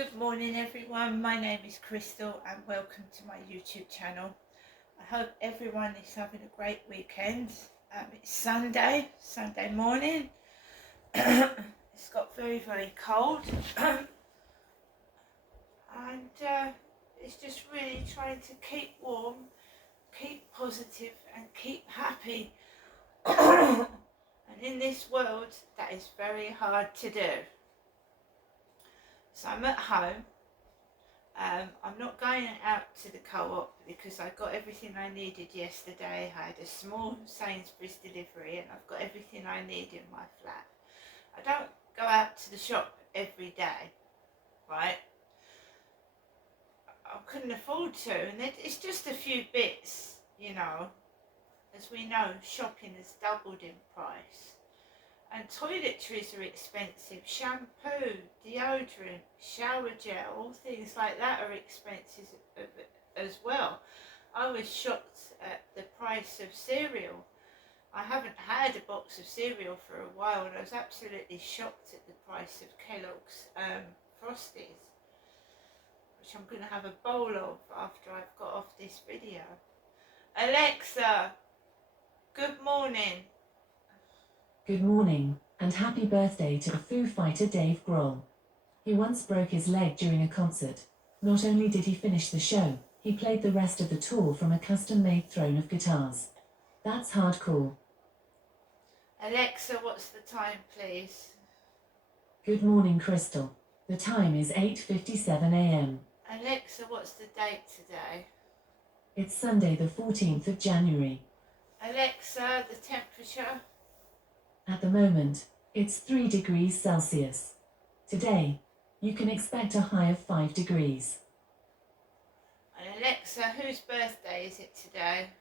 Good morning everyone, my name is Crystal and welcome to my YouTube channel. I hope everyone is having a great weekend. It's Sunday morning. It's got very cold and it's just really trying to keep warm, keep positive and keep happy. And in this world that is very hard to do. So I'm at home. I'm not going out to the co-op because I got everything I needed yesterday. I had a small Sainsbury's delivery and I've got everything I need in my flat. I don't go out to the shop every day, right? I couldn't afford to, and it's just a few bits, you know. As we know, shopping has doubled in price. And toiletries are expensive. Shampoo, deodorant, shower gel, all things like that are expensive as well. I was shocked at the price of cereal. I haven't had a box of cereal for a while and I was absolutely shocked at the price of Kellogg's Frosties, which I'm going to have a bowl of after I've got off this video. Alexa, good morning. Good morning, and happy birthday to Foo Fighter Dave Grohl. He once broke his leg during a concert. Not only did he finish the show, he played the rest of the tour from a custom-made throne of guitars. That's hardcore. Alexa, what's the time, please? Good morning, Crystal. The time is 8:57 a.m. Alexa, what's the date today? It's Sunday the 14th of January. Alexa, the temperature? At the moment, it's 3 degrees Celsius. Today, you can expect a high of 5 degrees. And Alexa, whose birthday is it today?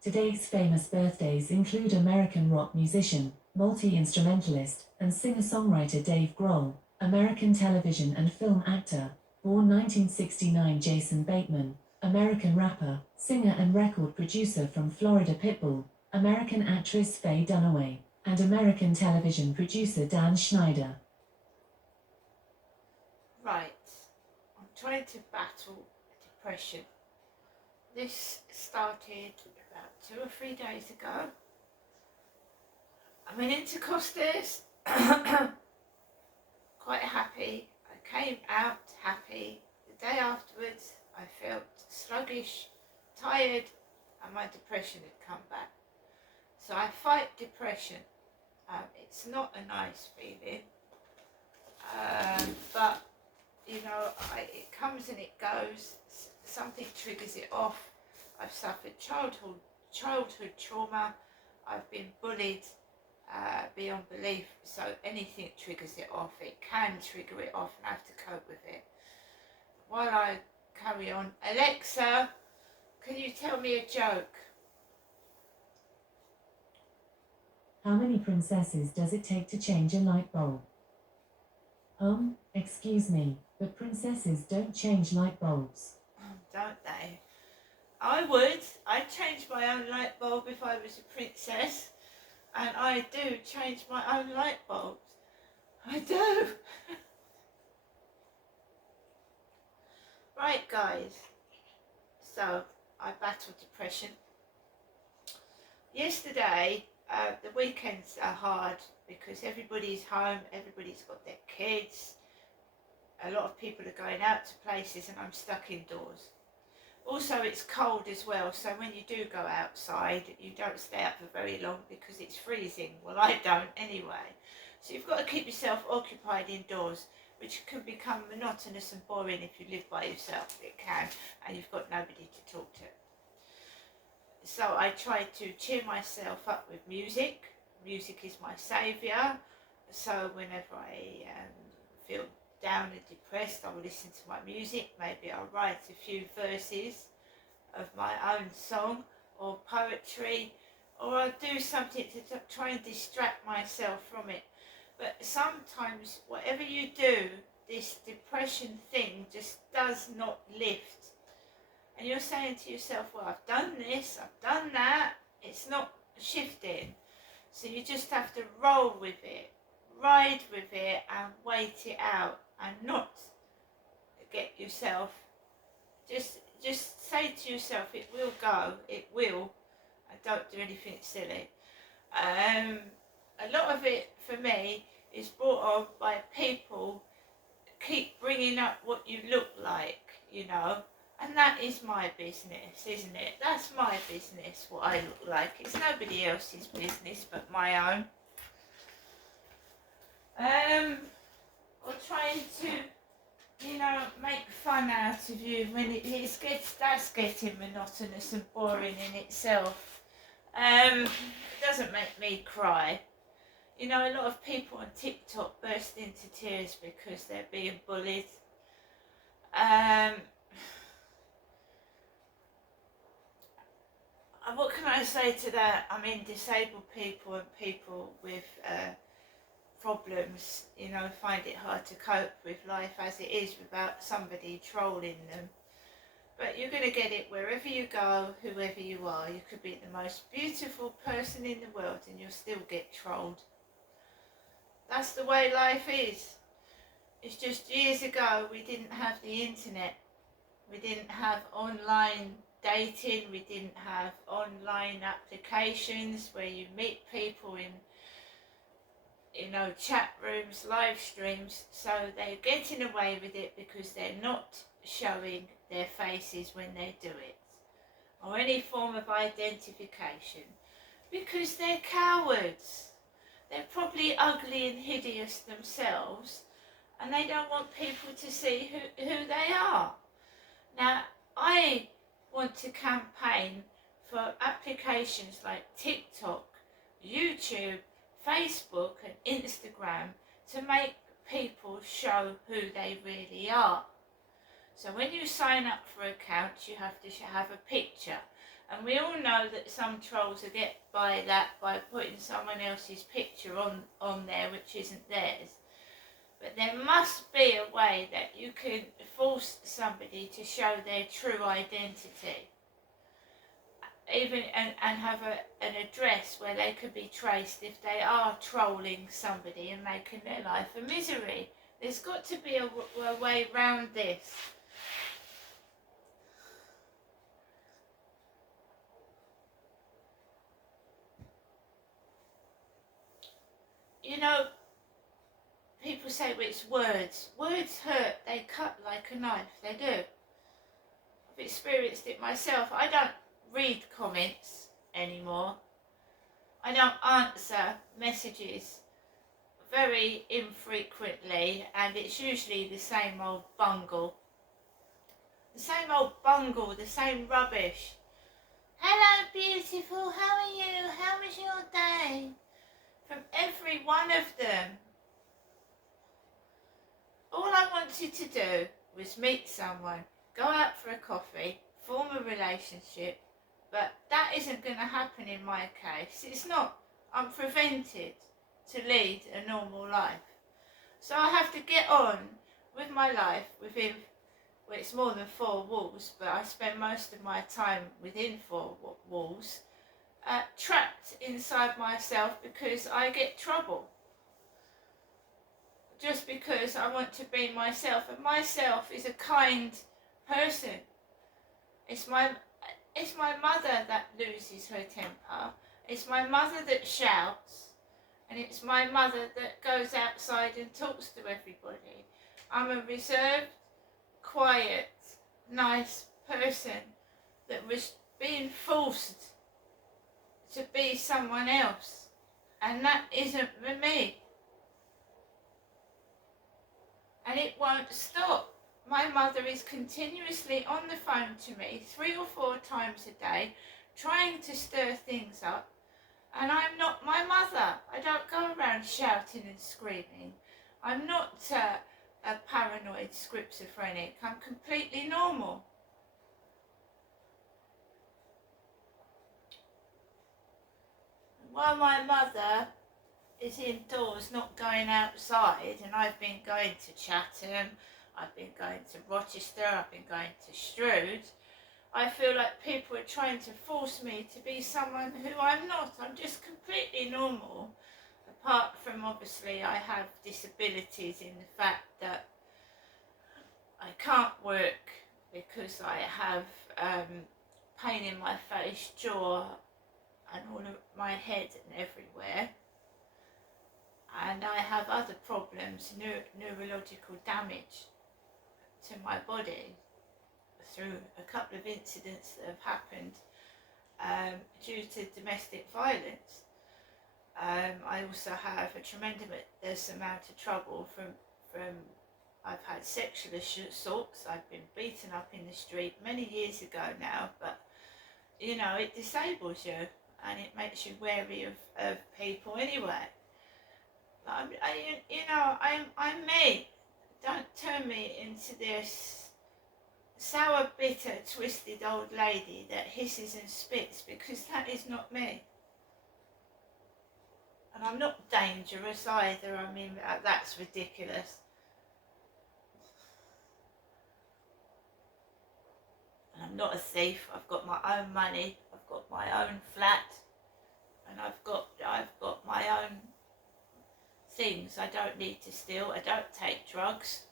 Today's famous birthdays include American rock musician, multi-instrumentalist, and singer-songwriter Dave Grohl, American television and film actor, born 1969 Jason Bateman, American rapper, singer and record producer from Florida Pitbull, American actress Faye Dunaway, and American television producer Dan Schneider. Right, I'm trying to battle depression. This started about 2 or 3 days ago. I went into Costas, quite happy. I came out happy. The day afterwards I felt sluggish, tired, and my depression had come back. So I fight depression. It's not a nice feeling, but you know, it comes and it goes. Something triggers it off. I've suffered childhood trauma. I've been bullied beyond belief. So anything triggers it off. It can trigger it off, and I have to cope with it. While I carry on, Alexa, can you tell me a joke? How many princesses does it take to change a light bulb? Excuse me, but princesses don't change light bulbs. Don't they? I would. I'd change my own light bulb if I was a princess. And I do change my own light bulbs. I do. Right, guys. So, I battled depression. Yesterday, the weekends are hard because everybody's home, everybody's got their kids. A lot of people are going out to places and I'm stuck indoors. Also, it's cold as well, so when you do go outside, you don't stay up for very long because it's freezing. Well, I don't anyway. So you've got to keep yourself occupied indoors, which can become monotonous and boring if you live by yourself. It can, and you've got nobody to talk to. So I try to cheer myself up with music. Music is my saviour. So whenever I feel down and depressed, I'll listen to my music. Maybe I'll write a few verses of my own song or poetry, or I'll do something to try and distract myself from it. But sometimes whatever you do, this depression thing just does not lift. And you're saying to yourself, well, I've done this, I've done that, it's not shifting. So you just have to roll with it, ride with it and wait it out, and not get yourself, just say to yourself, it will go, it will, and don't do anything silly. A lot of it for me is brought on by people keep bringing up what you look like, you know, and that is my business, isn't it? That's my business, what I look like. It's nobody else's business but my own. Or trying to, you know, make fun out of you when that's getting monotonous and boring in itself. It doesn't make me cry. You know, a lot of people on TikTok burst into tears because they're being bullied. What can I say to that? I mean, disabled people and people with problems, you know, find it hard to cope with life as it is without somebody trolling them. But you're going to get it wherever you go, whoever you are. You could be the most beautiful person in the world and you'll still get trolled. That's the way life is. It's just years ago we didn't have the internet. We didn't have online dating. We didn't have online applications where you meet people in, you know, chat rooms, live streams. So they're getting away with it because they're not showing their faces when they do it, or any form of identification, because they're cowards. They're probably ugly and hideous themselves, and they don't want people to see who they are. Now, I want to campaign for applications like TikTok, YouTube, Facebook and Instagram to make people show who they really are. So when you sign up for accounts, you have to have a picture. And we all know that some trolls will get by that by putting someone else's picture on there which isn't theirs. But there must be a way that you can force somebody to show their true identity. Even and have an address where they could be traced if they are trolling somebody and making their life a misery. There's got to be a way round this. You know, people say, well, it's words. Words hurt, they cut like a knife, they do. I've experienced it myself. I don't read comments anymore. I don't answer messages very infrequently, and it's usually the same old bungle. The same old bungle, the same rubbish. Hello beautiful, how are you? How was your day? From every one of them. All I wanted to do was meet someone, go out for a coffee, form a relationship, but that isn't going to happen in my case. It's not. I'm prevented to lead a normal life. So I have to get on with my life within, well, it's more than 4 walls, but I spend most of my time within 4 walls, trapped inside myself because I get trouble. Just because I want to be myself, and myself is a kind person. It's my mother that loses her temper. It's my mother that shouts, and it's my mother that goes outside and talks to everybody. I'm a reserved, quiet, nice person that was being forced to be someone else, and that isn't for me. And it won't stop. My mother is continuously on the phone to me 3 or 4 times a day, trying to stir things up, and I'm not my mother. I don't go around shouting and screaming. I'm not a paranoid schizophrenic. I'm completely normal. While my mother is indoors, not going outside, and I've been going to Chatham, I've been going to Rochester, I've been going to Strood, I feel like people are trying to force me to be someone who I'm not. I'm just completely normal, apart from obviously I have disabilities in the fact that I can't work because I have pain in my face, jaw, and all of my head and everywhere. And I have other problems, neurological damage to my body through a couple of incidents that have happened due to domestic violence. I also have a tremendous amount of trouble from I've had sexual assaults. I've been beaten up in the street many years ago now, but you know, it disables you and it makes you wary of people anyway. I'm me. Don't turn me into this sour, bitter, twisted old lady that hisses and spits, because that is not me. And I'm not dangerous either. I mean, that's ridiculous. And I'm not a thief. I've got my own money. I've got my own flat, and I've got my own things. I don't need to steal. I don't take drugs.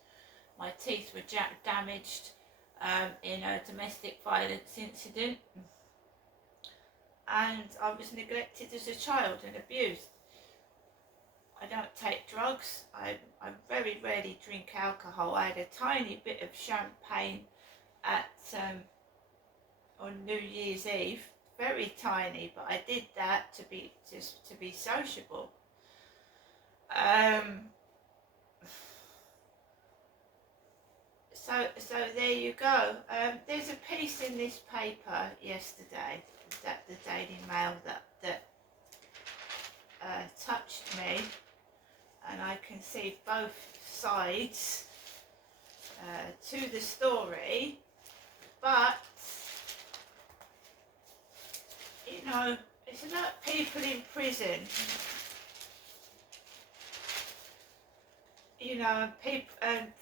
My teeth were damaged in a domestic violence incident, and I was neglected as a child and abused. I don't take drugs. I very rarely drink alcohol. I had a tiny bit of champagne at on New Year's Eve, very tiny, but I did that to be sociable. So there you go. There's a piece in this paper yesterday, that the Daily Mail, that touched me, and I can see both sides to the story, but you know, it's about people in prison. You know, people,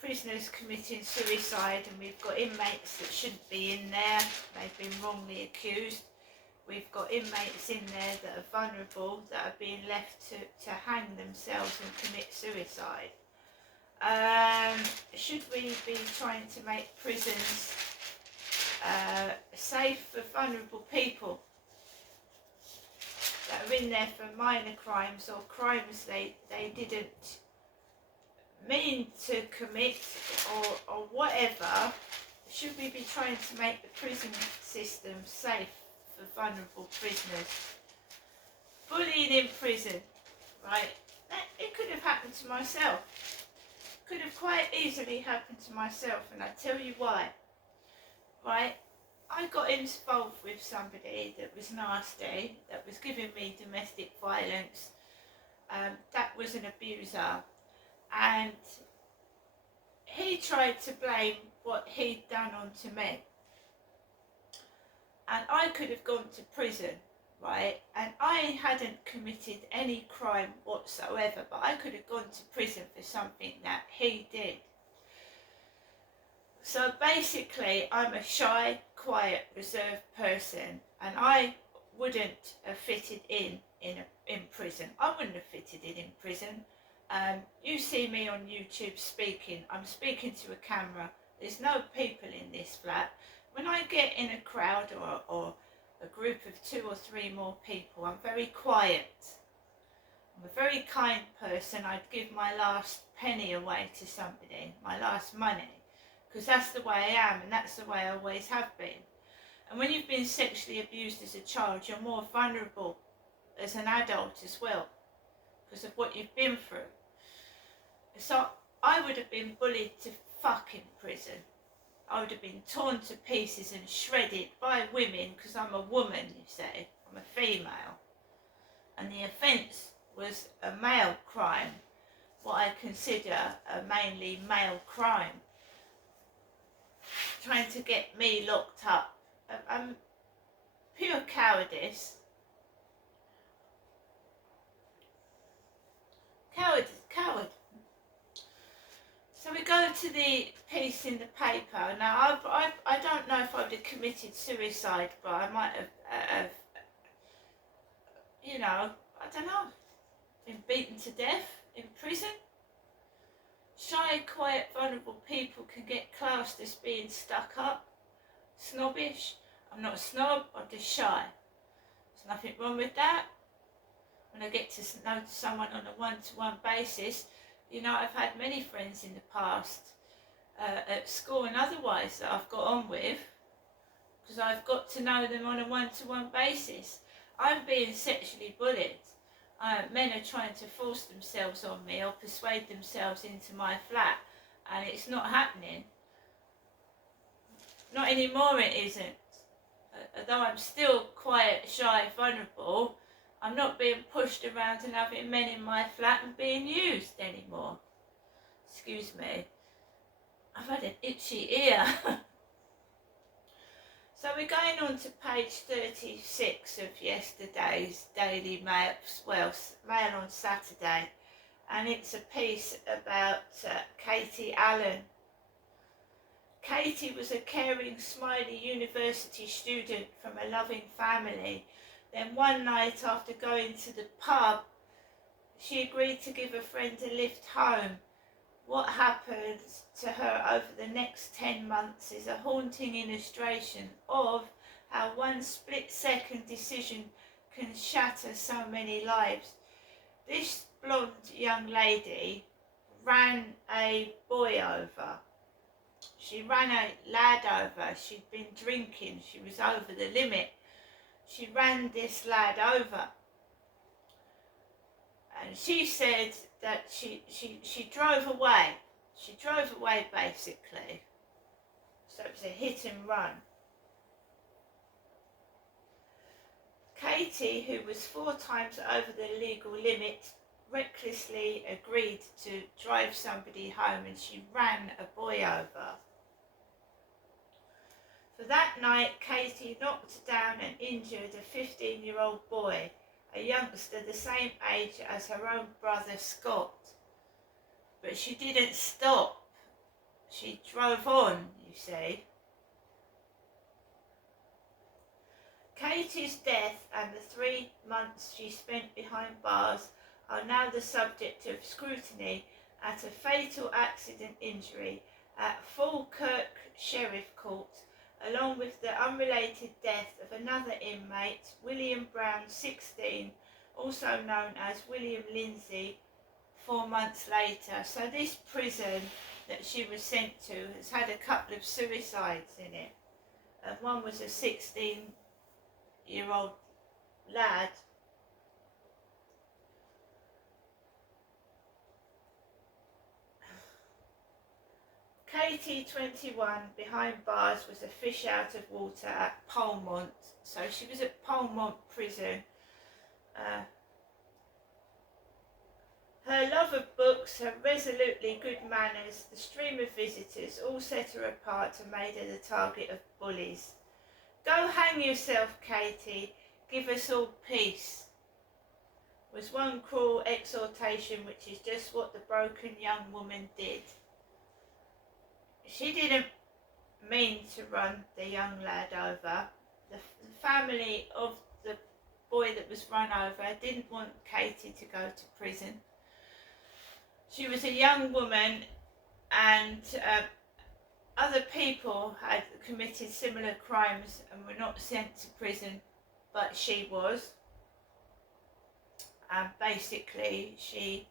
prisoners committing suicide, and we've got inmates that shouldn't be in there. They've been wrongly accused. We've got inmates in there that are vulnerable, that are being left to hang themselves and commit suicide. Should we be trying to make prisons safe for vulnerable people that are in there for minor crimes or crimes they didn't mean to commit, or whatever? Should we be trying to make the prison system safe for vulnerable prisoners? Bullying in prison, right? It could have happened to myself. Could have quite easily happened to myself, and I tell you why. Right? I got involved with somebody that was nasty, that was giving me domestic violence, that was an abuser, and he tried to blame what he'd done onto me. And I could have gone to prison, right? And I hadn't committed any crime whatsoever, but I could have gone to prison for something that he did. So basically, I'm a shy, quiet, reserved person, and I wouldn't have fitted in prison. I wouldn't have fitted in prison. You see me on YouTube speaking. I'm speaking to a camera. There's no people in this flat. When I get in a crowd or a group of 2 or 3 more people, I'm very quiet. I'm a very kind person. I'd give my last penny away to somebody, my last money, because that's the way I am, and that's the way I always have been. And when you've been sexually abused as a child, you're more vulnerable as an adult as well, because of what you've been through. So I would have been bullied to fuck in prison. I would have been torn to pieces and shredded by women, because I'm a woman, you say. I'm a female. And the offence was a male crime, what I consider a mainly male crime. Trying to get me locked up. Pure cowardice. Coward. So we go to the piece in the paper. Now, I don't know if I would have committed suicide, but I might have, I don't know, been beaten to death in prison. shy, quiet, vulnerable people can get classed as being stuck up, snobbish. I'm not a snob, I'm just shy. There's nothing wrong with that. When I get to know someone on a one-to-one basis, you know, I've had many friends in the past, at school and otherwise, that I've got on with, because I've got to know them on a one-to-one basis. I'm being sexually bullied. Men are trying to force themselves on me or persuade themselves into my flat, and it's not happening. Not anymore, it isn't. Although I'm still quiet, shy, vulnerable, I'm not being pushed around and having men in my flat and being used anymore. Excuse me. I've had an itchy ear. So we're going on to page 36 of yesterday's Daily Mail, well, Mail on Saturday, and it's a piece about Katie Allen. Katie was a caring, smiley university student from a loving family. Then one night, after going to the pub, she agreed to give a friend a lift home. What happened to her over the next 10 months is a haunting illustration of how one split-second decision can shatter so many lives. This blonde young lady ran a boy over. She ran a lad over. She'd been drinking. She was over the limit. She ran this lad over. And she said that she drove away. She drove away, basically. So it was a hit and run. Katie, who was 4 times over the legal limit, recklessly agreed to drive somebody home, and she ran a boy over. For that night, Katie knocked down and injured a 15-year-old boy, a youngster the same age as her own brother Scott. But she didn't stop. She drove on, you see. Katie's death and the 3 months she spent behind bars are now the subject of scrutiny at a fatal accident injury at Falkirk Sheriff Court, along with the unrelated death of another inmate, William Brown, 16, also known as William Lindsay, 4 months later. So this prison that she was sent to has had a couple of suicides in it. One was a 16-year-old lad. Katie, 21, behind bars, was a fish out of water at Polmont. So she was at Polmont prison. Her love of books, her resolutely good manners, the stream of visitors all set her apart and made her the target of bullies. "Go hang yourself, Katie, give us all peace," was one cruel exhortation, which is just what the broken young woman did. She didn't mean to run the young lad over. The family of the boy that was run over didn't want Katie to go to prison. She was a young woman, and other people had committed similar crimes and were not sent to prison, but she was. And basically she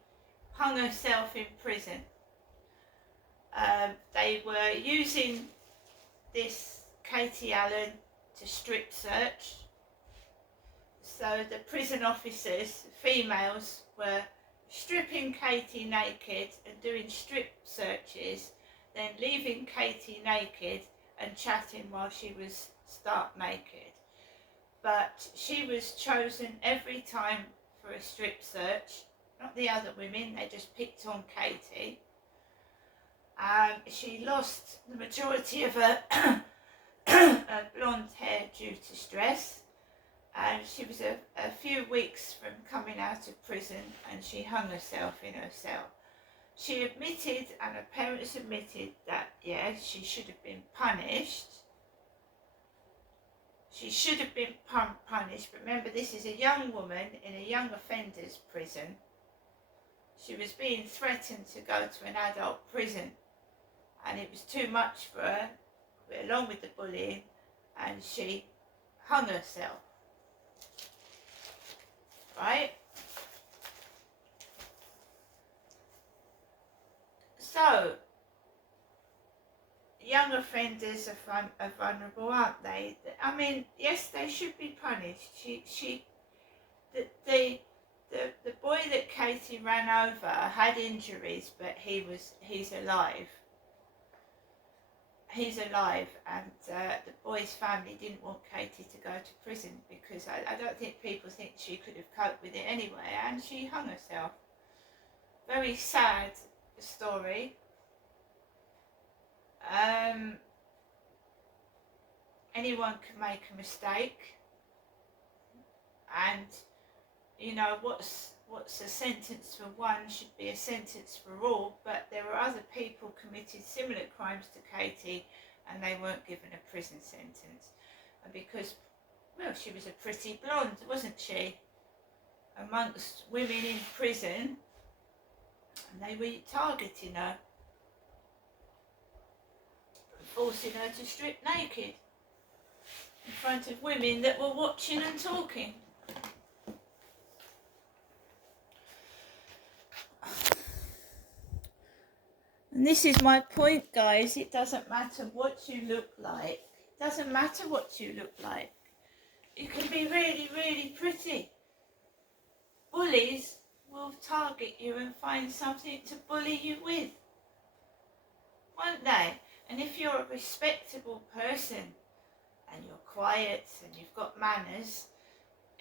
hung herself in prison. They were using this Katie Allen to strip search. So the prison officers, females, were stripping Katie naked and doing strip searches, then leaving Katie naked and chatting while she was stark naked. But she was chosen every time for a strip search, not the other women, they just picked on Katie. She lost the majority of her blonde hair due to stress, and she was a few weeks from coming out of prison, and she hung herself in her cell. She admitted, and her parents admitted, that yes, she should have been punished. She should have been punished. Remember, this is a young woman in a young offenders prison. She was being threatened to go to an adult prison, and it was too much for her, along with the bullying, and she hung herself. Right? So, young offenders are vulnerable, aren't they? I mean, yes, they should be punished. The boy that Katie ran over had injuries, but he's alive. He's alive, and the boy's family didn't want Katie to go to prison because I don't think people think she could have coped with it anyway, and she hung herself. Very sad story. Anyone can make a mistake, and you know what's a sentence for one should be a sentence for all, but there were other people committed similar crimes to Katie and they weren't given a prison sentence. And because, well, she was a pretty blonde, wasn't she? Amongst women in prison, and they were targeting her, forcing her to strip naked in front of women that were watching and talking. And this is my point, guys. It doesn't matter what you look like. It doesn't matter what you look like. You can be really, really pretty. Bullies will target you and find something to bully you with, won't they? And if you're a respectable person and you're quiet and you've got manners,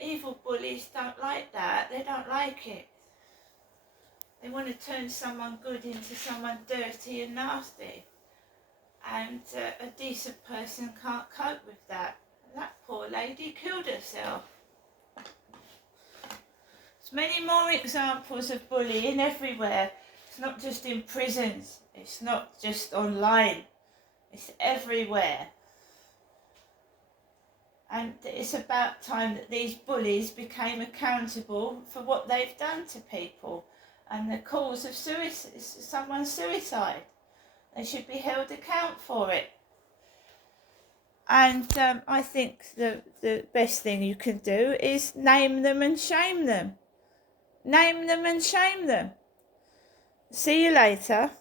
evil bullies don't like that. They don't like it. They want to turn someone good into someone dirty and nasty. And a decent person can't cope with that. That poor lady killed herself. There's many more examples of bullying everywhere. It's not just in prisons. It's not just online. It's everywhere. And it's about time that these bullies became accountable for what they've done to people. And the cause of suicide, someone's suicide. They should be held account for it. And I think the best thing you can do is name them and shame them. Name them and shame them. See you later.